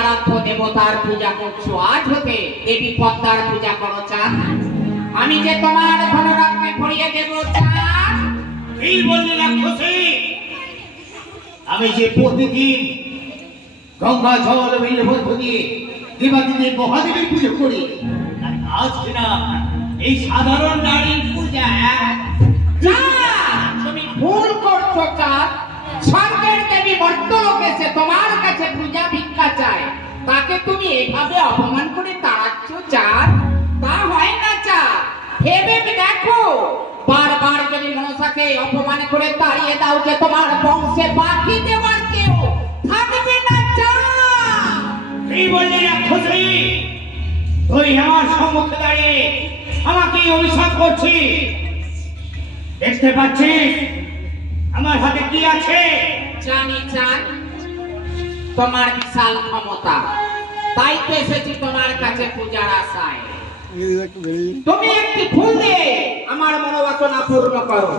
আরাধ্য দেবতার পূজা করছো, আজ হতে দেবী পদ্মার পূজা করো চাঁদ। আমি যে তোমার ধনরত্নে ভরিয়ে দেব চাঁদ। কি বললি রাক্ষসী? আমি যে প্রতিদিন গঙ্গা জল বিলবন্ধ দিয়ে দেবাদিদেব মহাদেবের পুজো করি, আর আজকে না এই সাধারণ নারীর পূজা। তুমি ভুল করছো চাঁদ। স্বর্গের দেবী মর্তলোকে এসে তোমার কাছে পূজা ভিক্ষা চায়, তাকে তুমি এভাবে অপমান করে তাড়াচ্ছ চাঁদ। তা হয় না চাঁদ, ভেবে দেখো। বারবার যদি মনসাকে অপমান করে তাড়িয়ে দাও, যে তোমার বংশে বাকি দেওয়ার কেউ থাকবে না চাঁদ। কি বললি রাক্ষসী? তুই আমার সম্মুখে দাঁড়িয়ে আমাকে অভিশাপ করছিস? দেখতে পাচ্ছিস আমার হাতে কি আছে? জানি চাঁদ, তোমার বিশাল ক্ষমতা, তাই তো এসেছি তোমার কাছে পূজার আশায়। তুমি একটি ফুল দিয়ে আমার মনোবাসনা পূর্ণ করো,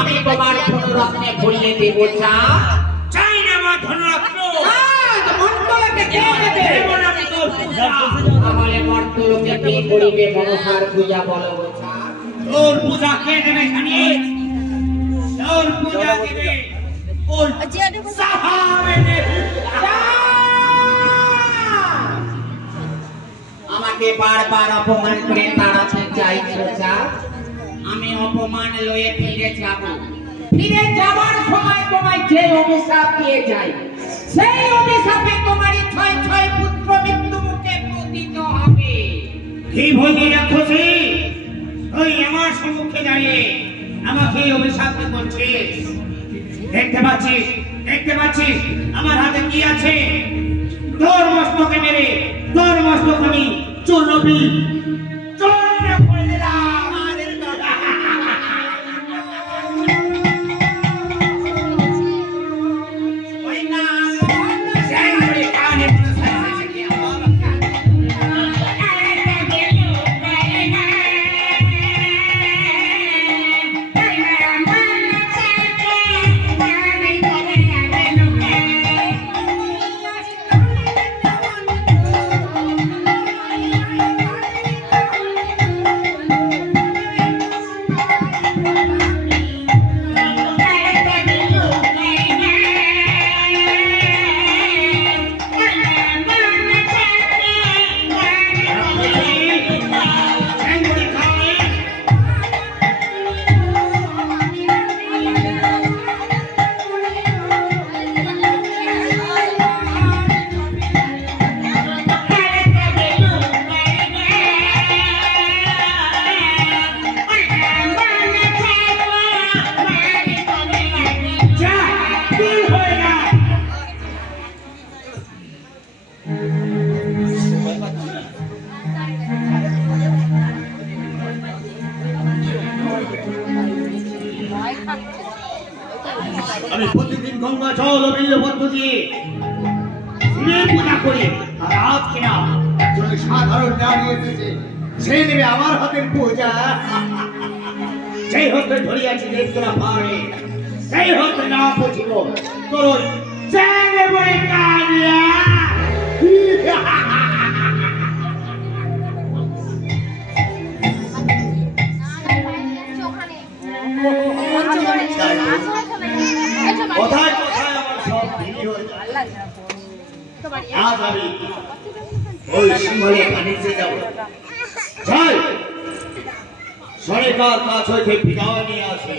আমি তোমার ধনরত্নে ভরিয়ে দেব চাঁদ। চাই না আমার ধনরত্ন। মর্তলোকে কে দেবে? তাহলে মর্তলোকে কে করিবে মনসার পূজা বলো চাঁদ? তোর পূজা কে দেবে জানিস? তোর পূজা দেবে ওর সাহারে। আমাকে বারবার অপমান করে তাড়াতে চাইছো চাঁদ। আমি অপমান লয়ে ফিরে যাব। ফিরে যাবার সময় তোমায় যে অভিশাপ দিয়ে যাই, সেই অভিশাপে তোমারই 6 পুত্র মৃত্যু মুখে পতিত হবে। কি বললি রাক্ষসী? তুই আমার সম্মুখে দাঁড়িয়ে আমাকে অভিশাপ করছিস? দেখতে পাচ্ছিস, দেখতে পাচ্ছিস আমার হাতে কি আছে? তোর মস্তকে মেরে তোর মস্তক আমি চূর্ণ করে দিলাম। আমি প্রতিদিন গঙ্গা জল ও বিল্বপত্র দিয়ে শিবের পূজা করি, আর আজ কিনা একজন সাধারণ নারী এসেছে, সে নেবে আমার হাতের পূজা। সেই হতে ধরিয়াছি দেবতলা পাহাড়ে, সেই হতে না বুঝিব তোর চ্যাঙে বই কালিয়া। কোথায় কোথায় আমার সব ভিড়ি হয়ে যায়। আজ আমি ওই সিংহলে কানিতে যাব। যাই সরকার কাছ হইতে বিদায় নিয়ে আসি।